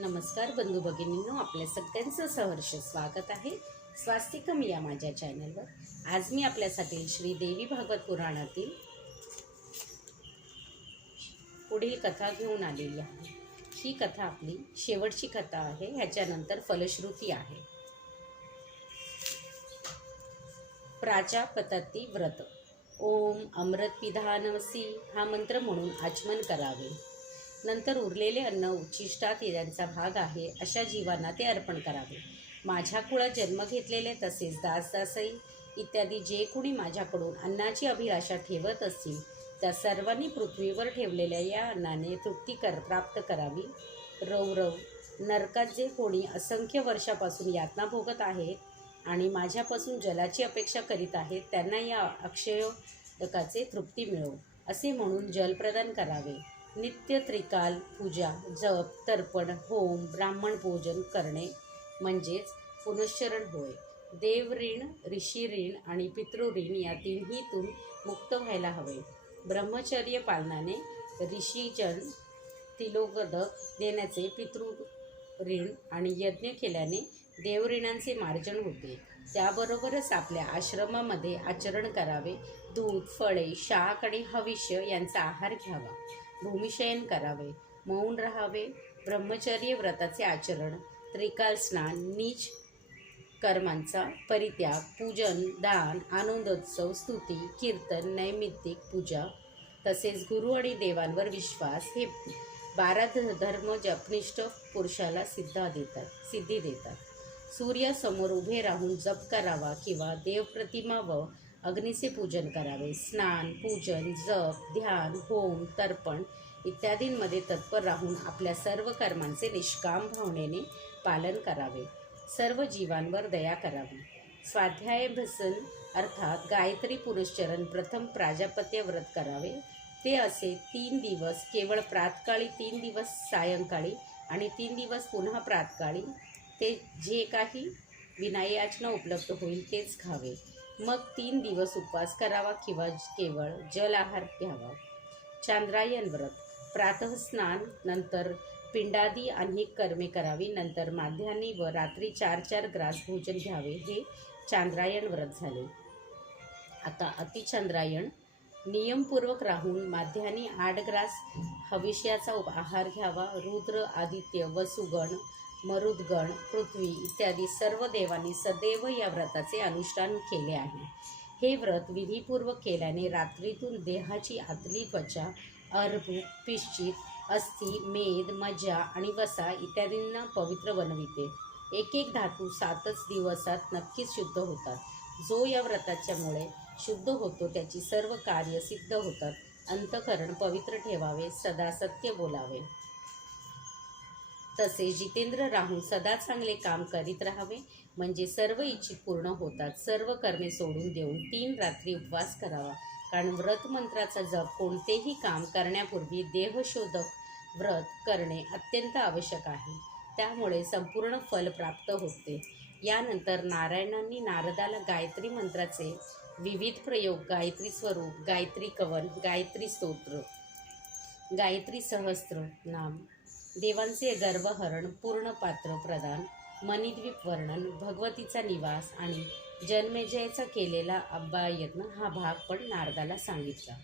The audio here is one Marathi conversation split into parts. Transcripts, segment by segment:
नमस्कार बंधू भगिनींनो आपल्या सगळ्यांचं सहर्ष स्वागत आहे. स्वास्तिकम या माझ्या चॅनलवर आज मी आपल्यासाठी श्री देवी भागवत पुराणातील पुढील कथा घेऊन आलेली आहे. ही कथा आपली शेवटची कथा आहे. ह्याच्यानंतर फलश्रुती आहे. प्राजापतती व्रत. ओम अमृत पिधानसी हा मंत्र म्हणून आचमन करावे. नंतर उरलेले अन्न उच्चिष्टात यांचा भाग आहे अशा जीवांना ते अर्पण करावे. माझ्या कुळात जन्म घेतलेले तसेच दासदासई इत्यादी जे कुणी माझ्याकडून अन्नाची अभिलाषा ठेवत असतील त्या सर्वांनी पृथ्वीवर ठेवलेल्या या अन्नाने तृप्ती कर प्राप्त करावी. रौरव नरकात जे कोणी असंख्य वर्षापासून यातना भोगत आहेत आणि माझ्यापासून जलाची अपेक्षा करीत आहेत त्यांना या अक्षयोदकाचे तृप्ती मिळो असे म्हणून जल प्रदान करावे. नित्य त्रिकाल पूजा जप तर्पण होम ब्राह्मण पूजन करणे म्हणजेच पुनश्चरण होय. देवऋण ऋषी ऋण आणि पितृऋण या तिन्हीतून मुक्त व्हायला हवे. ब्रह्मचर्य पालनाने ऋषीजन तिलोगदक देण्याचे पितृ ऋण आणि यज्ञ केल्याने देवऋणांचे मार्जन होते. त्याबरोबरच आपल्या आश्रमामध्ये आचरण करावे. दूध फळे शाक आणि हविष्य यांचा आहार घ्यावा. भूमिशयन करावे मौन राहावे ब्रह्मचर्य व्रताचे आचरण त्रिकाल स्नान नीच कर्मांचा परित्याग पूजन दान आनंदोत्सव स्तुती कीर्तन नैमित्तिक पूजा तसेच गुरु आणि देवांवर विश्वास हे बारा धर्म जपनिष्ठ पुरुषाला सिद्धा देतात सिद्धी देतात. सूर्यासमोर उभे राहून जप करावा किंवा देवप्रतिमा व अग्नीचे पूजन करावे स्नान पूजन जप ध्यान होम तर्पण इत्यादींमध्ये तत्पर राहून आपल्या सर्व कर्मांचे निष्काम भावनेने पालन करावे. सर्व जीवांवर दया करावी. स्वाध्यायभसन अर्थात गायत्री पुनश्चरण प्रथम प्राजापत्य व्रत करावे. ते असे तीन दिवस केवळ प्रातकाळी तीन दिवस सायंकाळी आणि तीन दिवस पुन्हा प्रातकाळी ते जे काही विनायाचना उपलब्ध होईल तेच खावे. मग तीन दिवस उपवास करावा किंवा केवळ जल आहार घ्यावा. चांद्रायन व्रत. प्रातःस्नान नंतर पिंडादी अनेक कर्मे करावी नंतर माध्यान्ही व रात्री चार चार ग्रास भोजन घ्यावे हे चांद्रायण व्रत झाले. आता अतिचंद्रायण. नियमपूर्वक राहून माध्यान्ही आठ ग्रास हविष्याचा उप- आहार घ्यावा. रुद्र आदित्य व सुगण मरुदगण पृथ्वी इत्यादी सर्व देवांनी सदैव या व्रताचे अनुष्ठान केले आहे. हे व्रत विधीपूर्वक केल्याने रात्रीतून देहाची आतली त्वचा अर्भ पिश्चित अस्थि मेद मज्जा आणि वसा इत्यादींना पवित्र बनविते. एक एक धातू सातच दिवसात नक्कीच शुद्ध होतात. जो या व्रताच्यामुळे शुद्ध होतो त्याची सर्व कार्य सिद्ध होतात. अंतकरण पवित्र ठेवावे सदा सत्य बोलावे. तसे जितेंद्र राहून सदा चांगले काम करीत राहावे. म्हणजे सर्व इच्छित पूर्ण होतात. सर्व कर्मे सोडून देऊन तीन रात्री उपवास करावा. कारण व्रत मंत्राचा जप कोणतेही काम करण्यापूर्वी देहशोधक व्रत करणे अत्यंत आवश्यक आहे. त्यामुळे संपूर्ण फल प्राप्त होते. यानंतर नारायणांनी नारदाला गायत्री मंत्राचे विविध प्रयोग गायत्री स्वरूप गायत्री कवन गायत्री स्तोत्र गायत्री सहस्त्र नाम देवांचे गर्भहरण पूर्ण पात्र प्रदान मणिद्वीप वर्णन भगवतीचा निवास आणि जन्मेजयचा केलेला अब्बायत्न हा भाग पण नारदाला सांगितला.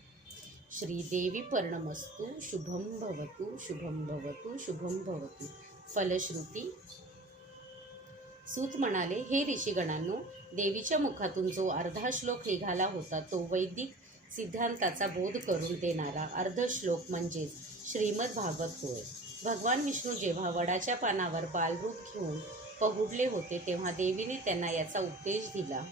श्रीदेवी पर्णमस्तु शुभम भवतु शुभम भवतु शुभम भवतु. फलश्रुती. सूत म्हणाले हे ऋषीगणांनो देवीच्या मुखातून जो अर्धा श्लोक निघाला होता तो वैदिक सिद्धांताचा बोध करून देणारा अर्धश्लोक म्हणजेच श्रीमद भागवत होय. भगवान विष्णू जेव्हा वडाच्या पानावर बालरूप घेऊन पहुडले होते तेव्हा देवीने त्यांना याचा उपदेश दिला.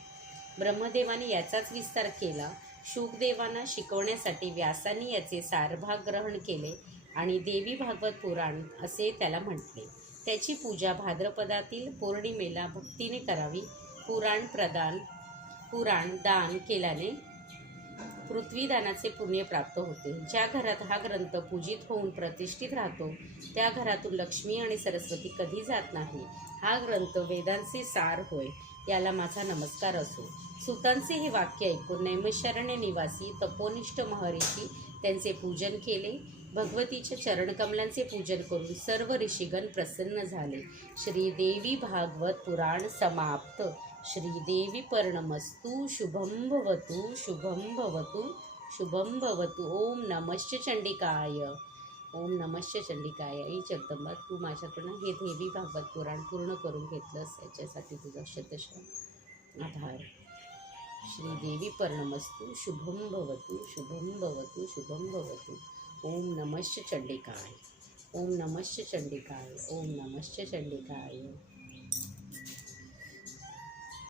ब्रह्मदेवाने याचाच विस्तार केला. शुकदेवांना शिकवण्यासाठी व्यासांनी याचे सारभाग ग्रहण केले आणि देवी भागवत पुराण असे त्याला म्हटले. त्याची पूजा भाद्रपदातील पौर्णिमेला भक्तीने करावी. पुराण प्रदान पुराण दान केल्याने पृथ्वीदानाचे पुण्य प्राप्त होते. ज्या घरात हा ग्रंथ पूजित होऊन प्रतिष्ठित राहतो त्या घरातून लक्ष्मी आणि सरस्वती कधी जात नाही. हा ग्रंथ वेदांचे सार होय याला माझा नमस्कार असो. सुतांचे हे वाक्य ऐकून नैमशरण्य निवासी तपोनिष्ठ महर्षी त्यांचे पूजन केले. भगवतीच्या चरणकमलांचे पूजन करून सर्व ऋषीगण प्रसन्न झाले. श्रीदेवी भागवत पुराण समाप्त. श्रीदेवी पर्णमस्तु शुभं भवतु शुभं भवतु शुभं भवतु। ओम नमश्च चंडिकाय। ओम नमश्च चंडिकाय। आई जगदंबा तू माझ्याकडनं हे देवी भागवत पुराण पूर्ण करून घेतलंस याच्यासाठी तुझा शतश आभार श्रीदेवी पर्णमस्तु शुभं भवतु शुभं भवतु शुभं भवतु। ओम नमश्च चंडिकाय। ओम नमश्च चंडिकाय। ओम नमश्च चंडिकाय।